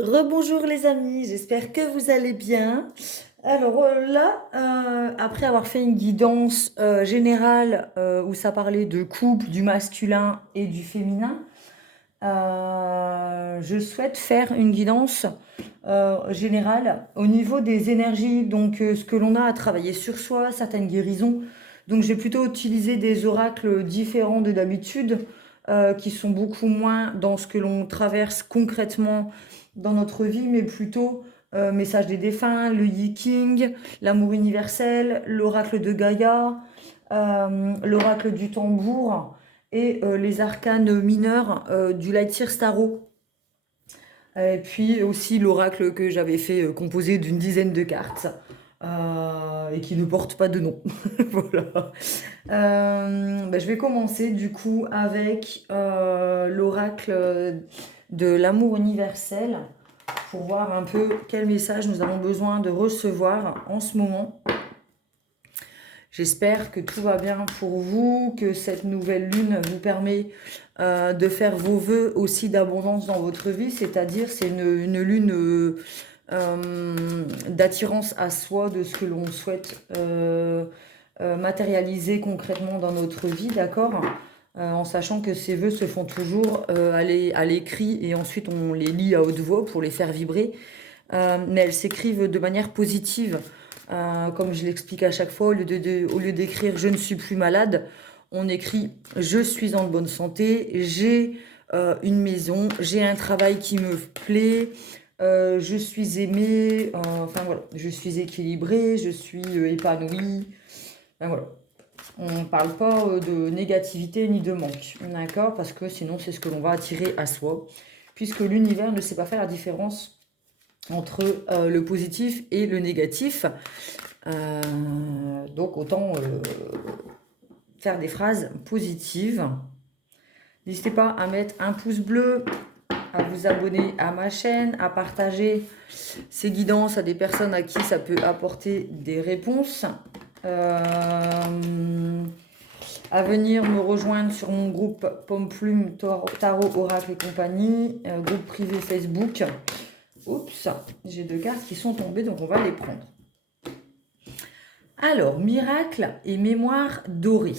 Rebonjour les amis, j'espère que vous allez bien. Alors là, après avoir fait une guidance générale où ça parlait de couple, du masculin et du féminin, je souhaite faire une guidance générale au niveau des énergies, donc ce que l'on a à travailler sur soi, certaines guérisons. Donc j'ai plutôt utilisé des oracles différents de d'habitude, qui sont beaucoup moins dans ce que l'on traverse concrètement dans notre vie, mais plutôt message des défunts, le Yi King, l'amour universel, l'oracle de Gaïa, l'oracle du tambour et les arcanes mineurs du Lightyear Starro. Et puis aussi l'oracle que j'avais fait composé d'une dizaine de cartes et qui ne porte pas de nom. Voilà. Je vais commencer du coup avec l'oracle de l'amour universel pour voir un peu quel message nous avons besoin de recevoir en ce moment. J'espère que tout va bien pour vous, que cette nouvelle lune vous permet de faire vos vœux aussi d'abondance dans votre vie, c'est-à-dire c'est une lune d'attirance à soi de ce que l'on souhaite matérialiser concrètement dans notre vie, d'accord, en sachant que ces vœux se font toujours à l'écrit et ensuite on les lit à haute voix pour les faire vibrer, mais elles s'écrivent de manière positive. Comme je l'explique à chaque fois, au lieu d'écrire je ne suis plus malade, on écrit je suis en bonne santé, j'ai une maison, j'ai un travail qui me plaît, je suis aimée, enfin voilà, je suis équilibrée, je suis épanouie. Enfin, voilà. On ne parle pas de négativité ni de manque, d'accord? Parce que sinon c'est ce que l'on va attirer à soi, puisque l'univers ne sait pas faire la différence entre le positif et le négatif. Donc autant faire des phrases positives. N'hésitez pas à mettre un pouce bleu, à vous abonner à ma chaîne, à partager ces guidances à des personnes à qui ça peut apporter des réponses. À venir me rejoindre sur mon groupe Pomme Plume, Tarot, Oracle et compagnie, groupe privé Facebook. Oups, j'ai deux cartes qui sont tombées, donc on va les prendre. Alors, miracle et mémoire dorée.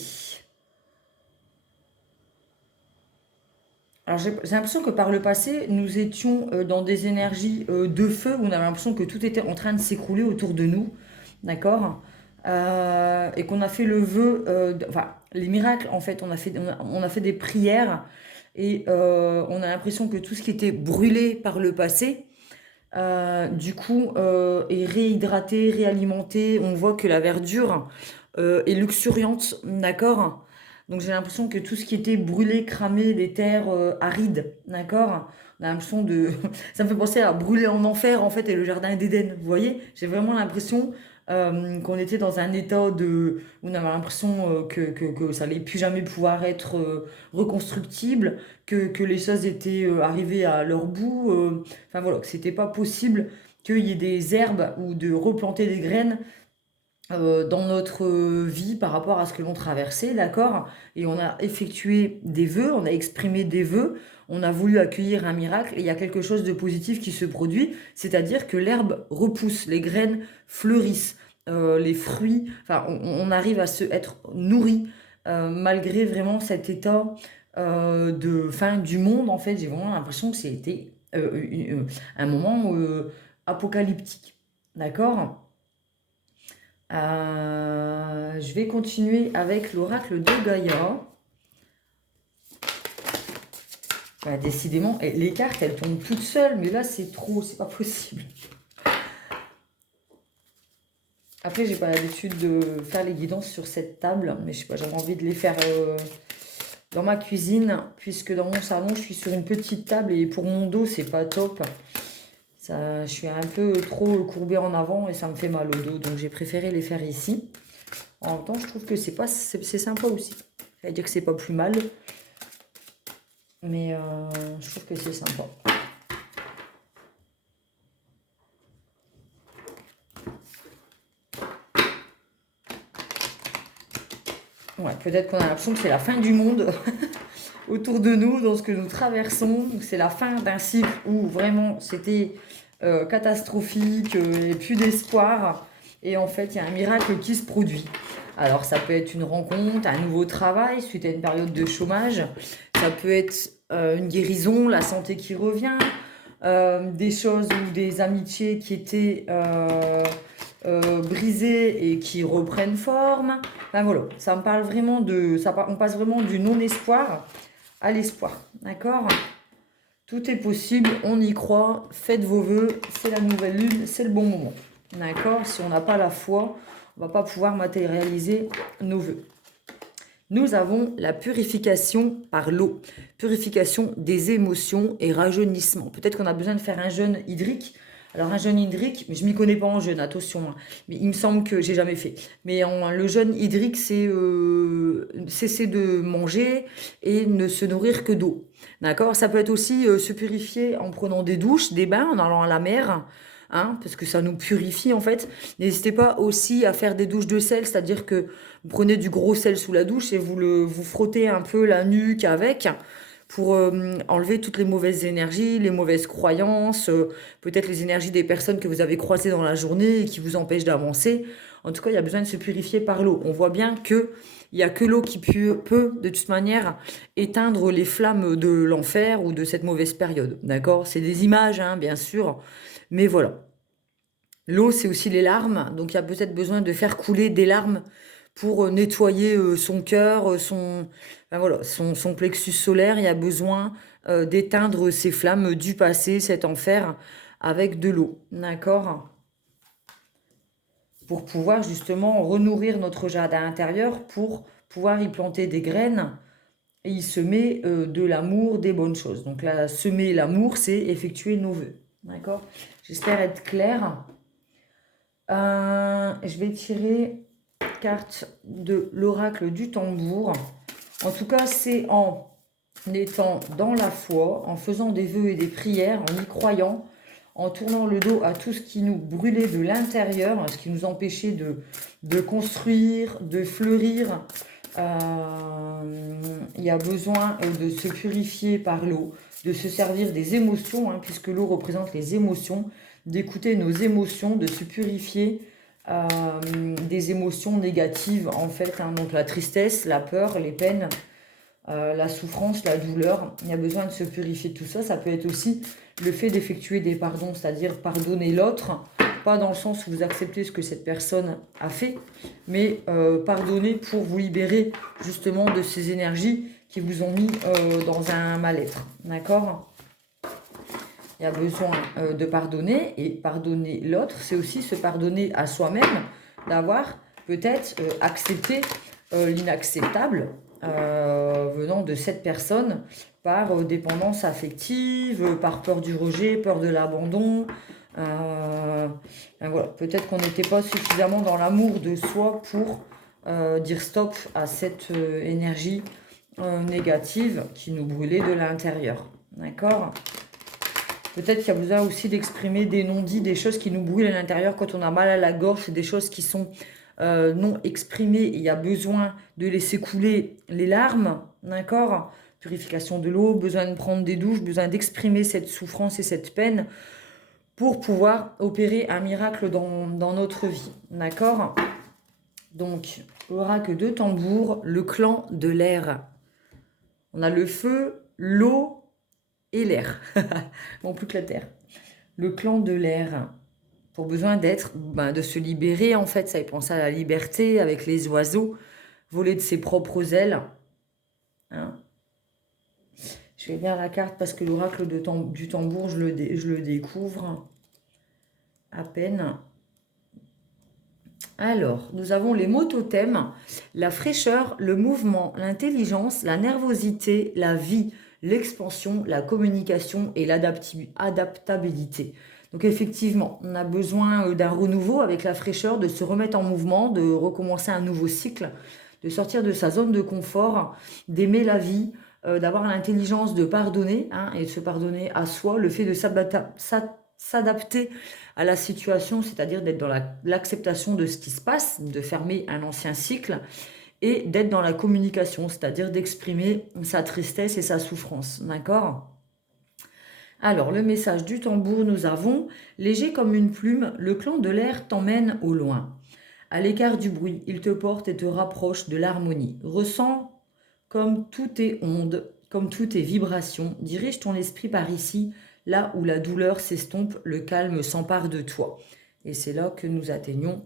Alors, j'ai l'impression que par le passé, nous étions dans des énergies de feu où on avait l'impression que tout était en train de s'écrouler autour de nous, d'accord. Et qu'on a fait le vœu, enfin, les miracles, en fait, on a fait des prières et on a l'impression que tout ce qui était brûlé par le passé, du coup, est réhydraté, réalimenté. On voit que la verdure est luxuriante, d'accord? Donc j'ai l'impression que tout ce qui était brûlé, cramé, les terres arides, d'accord? On a l'impression de... Ça me fait penser à brûler en enfer, en fait, et le jardin d'Éden, vous voyez? J'ai vraiment l'impression qu'on était dans un état de... On avait l'impression que ça allait plus jamais pouvoir être reconstructible, que les choses étaient arrivées à leur bout. Enfin voilà, que c'était pas possible qu'il y ait des herbes ou de replanter des graines dans notre vie par rapport à ce que l'on traversait, d'accord? Et on a effectué des vœux, on a exprimé des vœux, on a voulu accueillir un miracle, et il y a quelque chose de positif qui se produit, c'est-à-dire que l'herbe repousse, les graines fleurissent, les fruits, enfin, on arrive à se être nourri malgré vraiment cet état de fin du monde, en fait. J'ai vraiment l'impression que c'était un moment apocalyptique, d'accord? Je vais continuer avec l'oracle de Gaïa. Bah, décidément, les cartes, elles tombent toutes seules, mais là, c'est trop, c'est pas possible. Après, j'ai pas l'habitude de faire les guidances sur cette table, mais je sais pas, j'avais envie de les faire dans ma cuisine, puisque dans mon salon, je suis sur une petite table et pour mon dos, c'est pas top. Ça, je suis un peu trop courbée en avant et ça me fait mal au dos, donc j'ai préféré les faire ici. En même temps, je trouve que c'est sympa aussi. Ça veut dire que c'est pas plus mal, mais je trouve que c'est sympa. Ouais, peut-être qu'on a l'impression que c'est la fin du monde autour de nous, dans ce que nous traversons. C'est la fin d'un cycle où vraiment c'était catastrophique, et plus d'espoir. Et en fait, il y a un miracle qui se produit. Alors, ça peut être une rencontre, un nouveau travail suite à une période de chômage. Ça peut être une guérison, la santé qui revient, des choses ou des amitiés qui étaient brisées et qui reprennent forme. Enfin voilà, ça me parle vraiment on passe vraiment du non-espoir à l'espoir. D'accord? Tout est possible, on y croit, faites vos vœux, c'est la nouvelle lune, c'est le bon moment. D'accord? Si on n'a pas la foi, on ne va pas pouvoir matérialiser nos vœux. Nous avons la purification par l'eau, purification des émotions et rajeunissement. Peut-être qu'on a besoin de faire un jeûne hydrique. Alors un jeûne hydrique, je ne m'y connais pas en jeûne, attention, hein, mais il me semble que j'ai jamais fait. Mais le jeûne hydrique, c'est cesser de manger et ne se nourrir que d'eau. D'accord? Ça peut être aussi se purifier en prenant des douches, des bains, en allant à la mer. Hein, parce que ça nous purifie en fait. N'hésitez pas aussi à faire des douches de sel, c'est-à-dire que vous prenez du gros sel sous la douche et vous frottez un peu la nuque avec pour enlever toutes les mauvaises énergies, les mauvaises croyances, peut-être les énergies des personnes que vous avez croisées dans la journée et qui vous empêchent d'avancer. En tout cas, il y a besoin de se purifier par l'eau. On voit bien que il n'y a que l'eau qui peut, de toute manière, éteindre les flammes de l'enfer ou de cette mauvaise période. D'accord? C'est des images, hein, bien sûr. Mais voilà. L'eau, c'est aussi les larmes. Donc, il y a peut-être besoin de faire couler des larmes pour nettoyer son cœur, enfin, voilà, son plexus solaire. Il y a besoin d'éteindre ces flammes du passé, cet enfer, avec de l'eau. D'accord? Pour pouvoir justement renourrir notre jardin intérieur, pour pouvoir y planter des graines et y semer de l'amour, des bonnes choses. Donc là, semer l'amour, c'est effectuer nos vœux. D'accord? J'espère être claire. Je vais tirer carte de l'oracle du tambour. En tout cas, c'est en étant dans la foi, en faisant des vœux et des prières, en y croyant, en tournant le dos à tout ce qui nous brûlait de l'intérieur, ce qui nous empêchait de construire, de fleurir. Il y a besoin de se purifier par l'eau, de se servir des émotions, hein, puisque l'eau représente les émotions, d'écouter nos émotions, de se purifier des émotions négatives, en fait, hein, donc la tristesse, la peur, les peines, la souffrance, la douleur. Il y a besoin de se purifier de tout ça. Ça peut être aussi le fait d'effectuer des pardons, c'est-à-dire pardonner l'autre, pas dans le sens où vous acceptez ce que cette personne a fait, mais pardonner pour vous libérer justement de ces énergies qui vous ont mis dans un mal-être. D'accord? Il y a besoin de pardonner, et pardonner l'autre, c'est aussi se pardonner à soi-même d'avoir peut-être accepté l'inacceptable venant de cette personne par dépendance affective, par peur du rejet, peur de l'abandon. Voilà. Peut-être qu'on n'était pas suffisamment dans l'amour de soi pour dire stop à cette énergie négative qui nous brûlait de l'intérieur. D'accord? Peut-être qu'il y a besoin aussi d'exprimer des non-dits, des choses qui nous brûlent à l'intérieur quand on a mal à la gorge, des choses qui sont non exprimées. Il y a besoin de laisser couler les larmes, d'accord? Purification de l'eau, besoin de prendre des douches, besoin d'exprimer cette souffrance et cette peine pour pouvoir opérer un miracle dans notre vie, d'accord? Donc, oracle de tambour, le clan de l'air. On a le feu, l'eau et l'air. Bon, plus que la terre. Le clan de l'air. Pour besoin d'être, de se libérer, en fait. Ça y penser à la liberté avec les oiseaux. Voler de ses propres ailes. Hein. Je vais lire la carte parce que l'oracle du tambour, je le découvre à peine. Alors, nous avons les mots totems, la fraîcheur, le mouvement, l'intelligence, la nervosité, la vie, l'expansion, la communication et l'adaptabilité. Donc effectivement, on a besoin d'un renouveau avec la fraîcheur, de se remettre en mouvement, de recommencer un nouveau cycle, de sortir de sa zone de confort, d'aimer la vie, d'avoir l'intelligence de pardonner, hein, et de se pardonner à soi, le fait de s'adapter à la situation, c'est-à-dire d'être dans l'acceptation de ce qui se passe, de fermer un ancien cycle et d'être dans la communication, c'est-à-dire d'exprimer sa tristesse et sa souffrance, d'accord? Alors, le message du tambour, nous avons: léger comme une plume, le clan de l'air t'emmène au loin. À l'écart du bruit, il te porte et te rapproche de l'harmonie. Ressens comme tout est onde, comme tout est vibration. Dirige ton esprit par ici, là où la douleur s'estompe, le calme s'empare de toi. Et c'est là que nous atteignons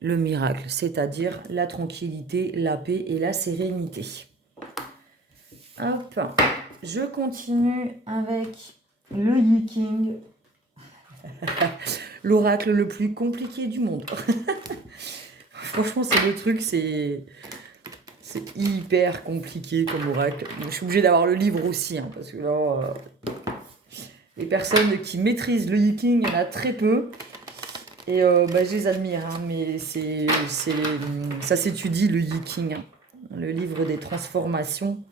le miracle, c'est-à-dire la tranquillité, la paix et la sérénité. Hop, je continue avec le Yi-King, l'oracle le plus compliqué du monde. Franchement, c'est le truc, c'est hyper compliqué comme oracle. Je suis obligée d'avoir le livre aussi, hein, parce que là, les personnes qui maîtrisent le Yi-King, il y en a très peu. Et je les admire, hein, mais ça s'étudie le Yi-King, hein, le livre des transformations.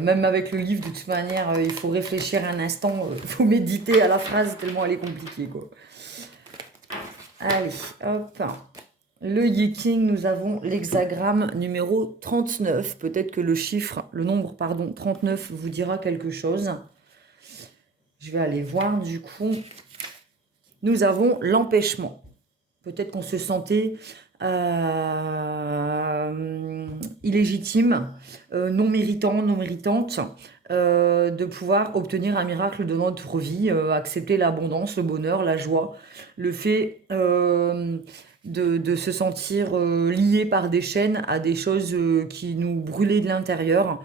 Même avec le livre, de toute manière, il faut réfléchir un instant, il faut méditer à la phrase tellement elle est compliquée, quoi. Allez, hop. Le Yi-King, nous avons l'hexagramme numéro 39. Peut-être que le nombre, 39 vous dira quelque chose. Je vais aller voir du coup. Nous avons l'empêchement. Peut-être qu'on se sentait illégitime, non méritant, non méritante, de pouvoir obtenir un miracle de notre vie, accepter l'abondance, le bonheur, la joie, le fait de se sentir lié par des chaînes à des choses qui nous brûlaient de l'intérieur.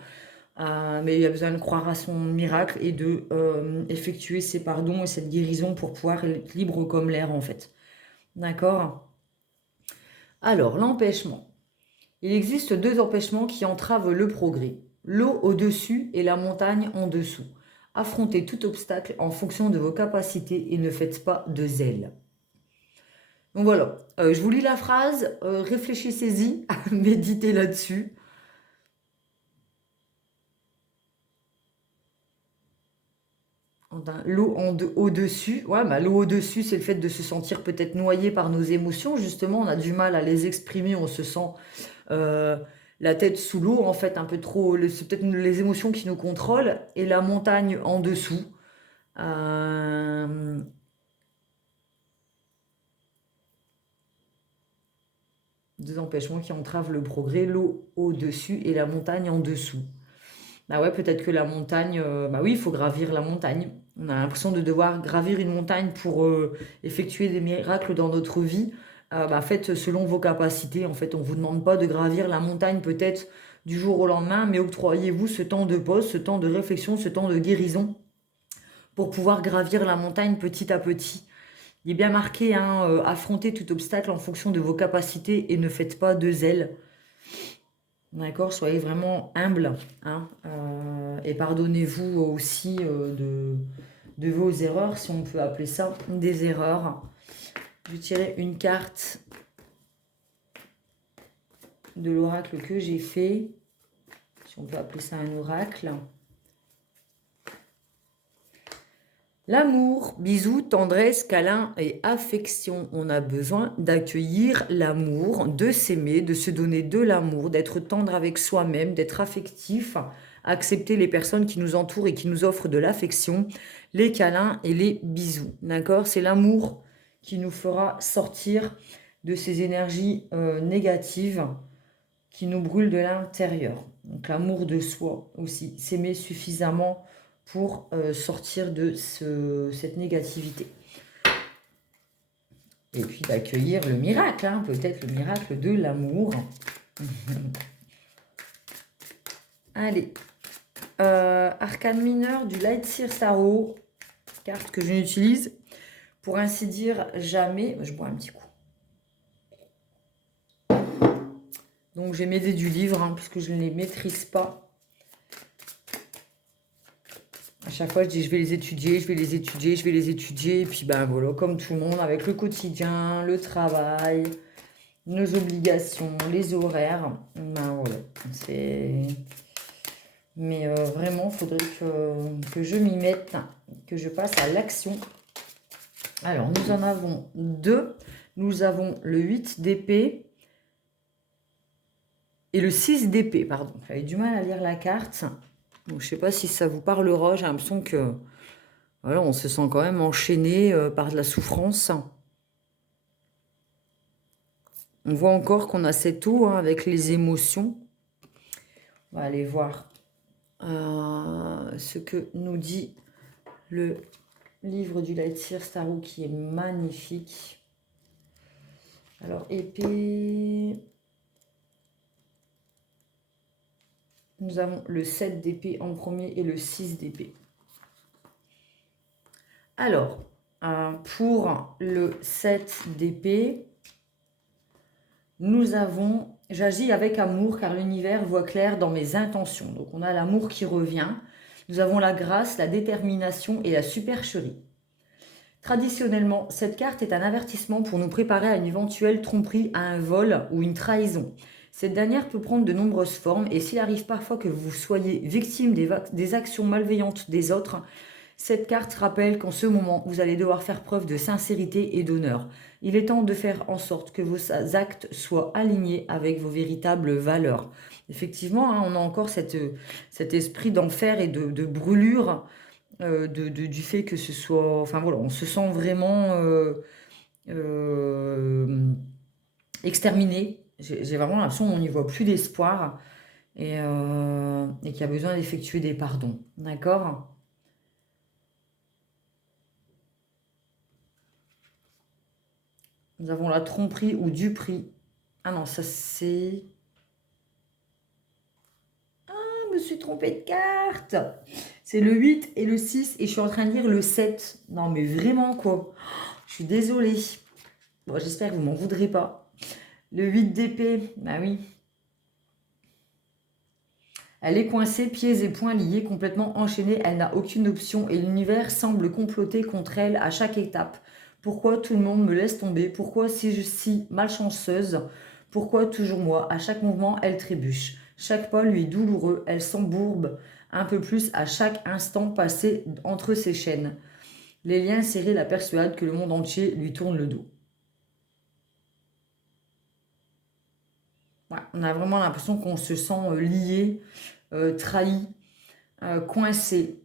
Mais il y a besoin de croire à son miracle et de effectuer ses pardons et cette guérison pour pouvoir être libre comme l'air en fait. D'accord? Alors, l'empêchement. Il existe deux empêchements qui entravent le progrès. L'eau au-dessus et la montagne en dessous. Affrontez tout obstacle en fonction de vos capacités et ne faites pas de zèle. Donc voilà, je vous lis la phrase, réfléchissez-y, méditez là-dessus. L'eau au-dessus, ouais, l'eau au-dessus, c'est le fait de se sentir peut-être noyé par nos émotions. Justement, on a du mal à les exprimer, on se sent la tête sous l'eau, en fait, un peu trop. C'est peut-être les émotions qui nous contrôlent. Et la montagne en dessous. Deux empêchements qui entravent le progrès, l'eau au-dessus et la montagne en dessous. Bah ouais, peut-être que la montagne, oui, il faut gravir la montagne. On a l'impression de devoir gravir une montagne pour effectuer des miracles dans notre vie. Faites selon vos capacités. En fait, on ne vous demande pas de gravir la montagne peut-être du jour au lendemain, mais octroyez-vous ce temps de pause, ce temps de réflexion, ce temps de guérison pour pouvoir gravir la montagne petit à petit. Il est bien marqué, hein, affrontez tout obstacle en fonction de vos capacités et ne faites pas de zèle. D'accord, soyez vraiment humble, hein, et pardonnez-vous aussi de vos erreurs, si on peut appeler ça des erreurs. Je vais tirer une carte de l'oracle que j'ai fait, si on peut appeler ça un oracle. L'amour, bisous, tendresse, câlin et affection. On a besoin d'accueillir l'amour, de s'aimer, de se donner de l'amour, d'être tendre avec soi-même, d'être affectif, accepter les personnes qui nous entourent et qui nous offrent de l'affection, les câlins et les bisous. D'accord? C'est l'amour qui nous fera sortir de ces énergies négatives qui nous brûlent de l'intérieur. Donc l'amour de soi aussi, s'aimer suffisamment pour sortir de cette négativité. Et puis d'accueillir le miracle, hein, peut-être le miracle de l'amour. Allez, arcane mineur du Light Seer Tarot, carte que je n'utilise pour ainsi dire jamais. Je bois un petit coup. Donc j'ai m'aider du livre, hein, puisque je ne les maîtrise pas. À chaque fois, je dis je vais les étudier, je vais les étudier, je vais les étudier. Et puis, voilà, comme tout le monde, avec le quotidien, le travail, nos obligations, les horaires. Voilà, c'est... Mais vraiment, il faudrait que je m'y mette, que je passe à l'action. Alors, nous en avons deux. Nous avons le 8 d'épée et le 6 d'épée, pardon. J'avais du mal à lire la carte. Donc, je ne sais pas si ça vous parlera. J'ai l'impression que voilà, on se sent quand même enchaîné par de la souffrance. On voit encore qu'on a cette eau hein, avec les émotions. On va aller voir ce que nous dit le livre du Lightseer Starro qui est magnifique. Alors, épée. Nous avons le 7 d'épée en premier et le 6 d'épée. Alors, pour le 7 d'épée, nous avons « J'agis avec amour car l'univers voit clair dans mes intentions ». Donc, on a l'amour qui revient. Nous avons la grâce, la détermination et la supercherie. Traditionnellement, cette carte est un avertissement pour nous préparer à une éventuelle tromperie, à un vol ou une trahison. Cette dernière peut prendre de nombreuses formes et s'il arrive parfois que vous soyez victime des actions malveillantes des autres, cette carte rappelle qu'en ce moment, vous allez devoir faire preuve de sincérité et d'honneur. Il est temps de faire en sorte que vos actes soient alignés avec vos véritables valeurs. Effectivement, hein, on a encore cet esprit d'enfer et de brûlure du fait que ce soit... Enfin voilà, on se sent vraiment exterminé. J'ai vraiment l'impression qu'on n'y voit plus d'espoir et qu'il y a besoin d'effectuer des pardons. D'accord ? Nous avons la tromperie ou duperie. Ah non, ça c'est... Ah, je me suis trompée de carte. C'est le 8 et le 6 et je suis en train de lire le 7. Non mais vraiment quoi. Je suis désolée. Bon, j'espère que vous m'en voudrez pas. Le 8 d'épée, bah oui. Elle est coincée, pieds et poings liés, complètement enchaînée, elle n'a aucune option et l'univers semble comploter contre elle à chaque étape. Pourquoi tout le monde me laisse tomber? Pourquoi suis-je si malchanceuse? Pourquoi toujours moi? À chaque mouvement, elle trébuche. Chaque pas lui est douloureux, elle s'embourbe un peu plus à chaque instant passé entre ses chaînes. Les liens serrés la persuadent que le monde entier lui tourne le dos. Ouais, on a vraiment l'impression qu'on se sent lié, trahi, coincé.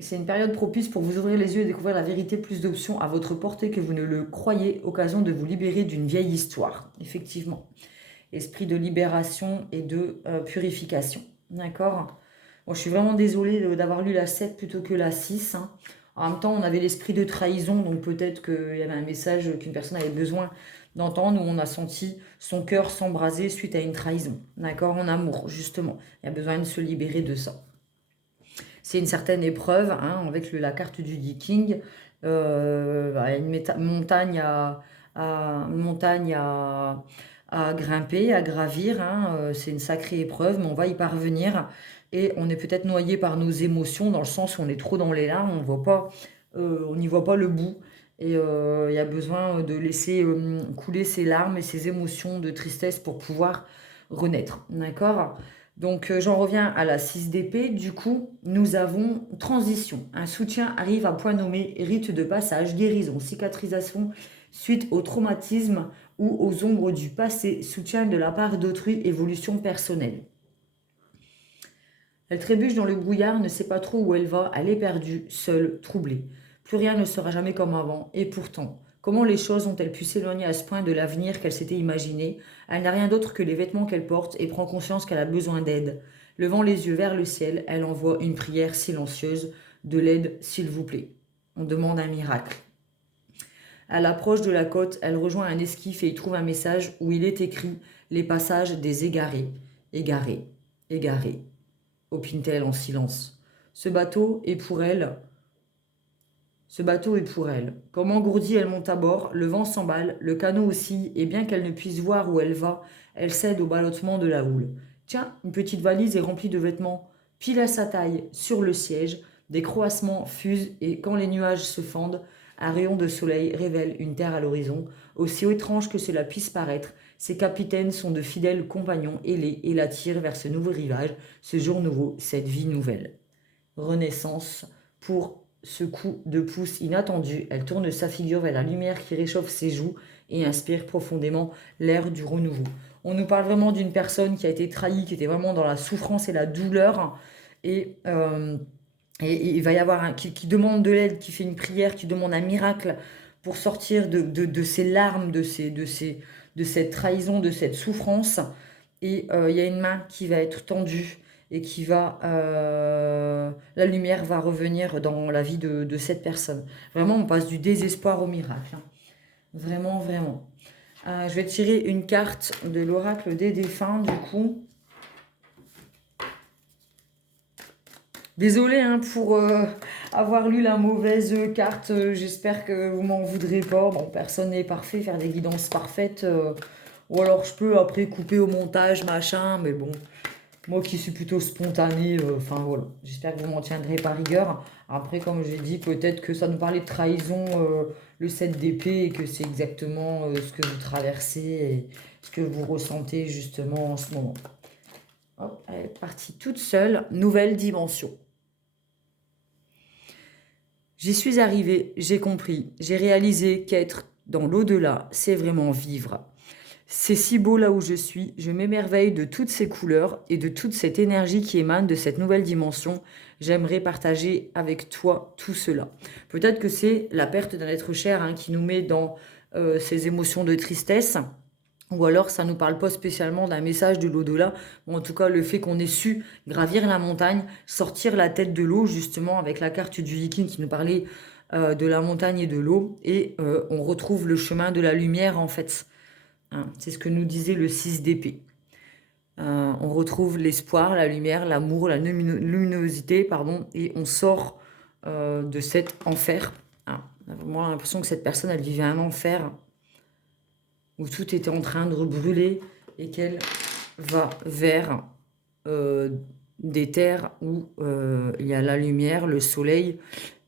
C'est une période propice pour vous ouvrir les yeux et découvrir la vérité, plus d'options à votre portée que vous ne le croyez, occasion de vous libérer d'une vieille histoire. Effectivement, esprit de libération et de purification. D'accord. Bon, je suis vraiment désolée d'avoir lu la 7 plutôt que la 6. Hein. En même temps, on avait l'esprit de trahison, donc peut-être qu'il y avait un message qu'une personne avait besoin d'entendre, où on a senti son cœur s'embraser suite à une trahison. D'accord. En amour, justement. Il y a besoin de se libérer de ça. C'est une certaine épreuve, hein, avec la carte du King. Une montagne à grimper, à gravir. Hein, c'est une sacrée épreuve, mais on va y parvenir. Et on est peut-être noyé par nos émotions, dans le sens où on est trop dans les larmes, on n'y voit pas le bout. Et il y a besoin de laisser couler ses larmes et ses émotions de tristesse pour pouvoir renaître. D'accord? Donc j'en reviens à la 6 d'épée. Du coup, nous avons transition. Un soutien arrive à point nommé, rite de passage, guérison, cicatrisation suite au traumatisme ou aux ombres du passé, soutien de la part d'autrui, évolution personnelle. Elle trébuche dans le brouillard, ne sait pas trop où elle va, elle est perdue, seule, troublée. Plus rien ne sera jamais comme avant, et pourtant, comment les choses ont-elles pu s'éloigner à ce point de l'avenir qu'elle s'était imaginé? Elle n'a rien d'autre que les vêtements qu'elle porte et prend conscience qu'elle a besoin d'aide. Levant les yeux vers le ciel, elle envoie une prière silencieuse, de l'aide s'il vous plaît. On demande un miracle. À l'approche de la côte, elle rejoint un esquif et y trouve un message où il est écrit « Les passages des égarés, égarés, égarés ». Opine-t-elle en silence. Ce bateau est pour elle. Comme engourdie, elle monte à bord, le vent s'emballe, le canot aussi, et bien qu'elle ne puisse voir où elle va, elle cède au ballottement de la houle. Tiens, une petite valise est remplie de vêtements, pile à sa taille, sur le siège, des croassements fusent, et quand les nuages se fendent, un rayon de soleil révèle une terre à l'horizon, aussi étrange que cela puisse paraître. Ses capitaines sont de fidèles compagnons ailés et la tirent vers ce nouveau rivage, ce jour nouveau, cette vie nouvelle. Renaissance pour ce coup de pouce inattendu. Elle tourne sa figure vers la lumière qui réchauffe ses joues et inspire profondément l'air du renouveau. On nous parle vraiment d'une personne qui a été trahie, qui était vraiment dans la souffrance et la douleur. Et, euh, et il va y avoir qui demande de l'aide, qui fait une prière, qui demande un miracle pour sortir de ces larmes, de cette trahison, de cette souffrance. Et il y a une main qui va être tendue et la lumière va revenir dans la vie de cette personne. Vraiment, on passe du désespoir au miracle, hein. Vraiment, vraiment. Je vais tirer une carte de l'oracle des défunts, du coup. Désolée, hein, pour avoir lu la mauvaise carte. J'espère que vous m'en voudrez pas. Bon, personne n'est parfait, faire des guidances parfaites. Ou alors je peux après couper au montage, machin. Mais bon, moi qui suis plutôt spontanée, enfin voilà. J'espère que vous m'en tiendrez par rigueur. Après, comme j'ai dit, peut-être que ça nous parlait de trahison, le 7 d'épée, et que c'est exactement ce que vous traversez et ce que vous ressentez justement en ce moment. Hop, elle est partie toute seule. Nouvelle dimension. J'y suis arrivée, j'ai compris, j'ai réalisé qu'être dans l'au-delà, c'est vraiment vivre. C'est si beau là où je m'émerveille de toutes ces couleurs et de toute cette énergie qui émane de cette nouvelle dimension. J'aimerais partager avec toi tout cela. Peut-être que c'est la perte d'un être cher, hein, qui nous met dans ces émotions de tristesse. Ou alors ça ne nous parle pas spécialement d'un message de l'au-delà, ou en tout cas le fait qu'on ait su gravir la montagne, sortir la tête de l'eau, justement avec la carte du Viking qui nous parlait de la montagne et de l'eau, et on retrouve le chemin de la lumière en fait, hein. C'est ce que nous disait le 6 d'épée. On retrouve l'espoir, la lumière, l'amour, la luminosité, pardon, et on sort de cet enfer, hein. On a vraiment l'impression que cette personne, elle vivait un enfer où tout était en train de brûler et qu'elle va vers des terres où il y a la lumière, le soleil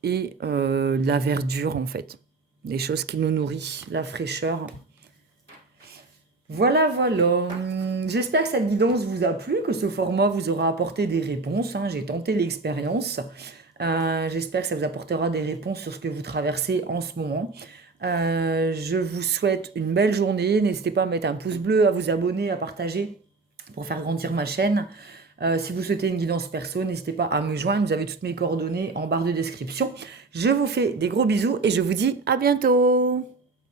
et de la verdure en fait. Des choses qui nous nourrissent, la fraîcheur. Voilà, voilà. J'espère que cette guidance vous a plu, que ce format vous aura apporté des réponses, hein. J'ai tenté l'expérience. J'espère que ça vous apportera des réponses sur ce que vous traversez en ce moment. Je vous souhaite une belle journée. N'hésitez pas à mettre un pouce bleu, à vous abonner, à partager pour faire grandir ma chaîne. Si vous souhaitez une guidance perso, n'hésitez pas à me joindre. Vous avez toutes mes coordonnées en barre de description. Je vous fais des gros bisous et je vous dis à bientôt.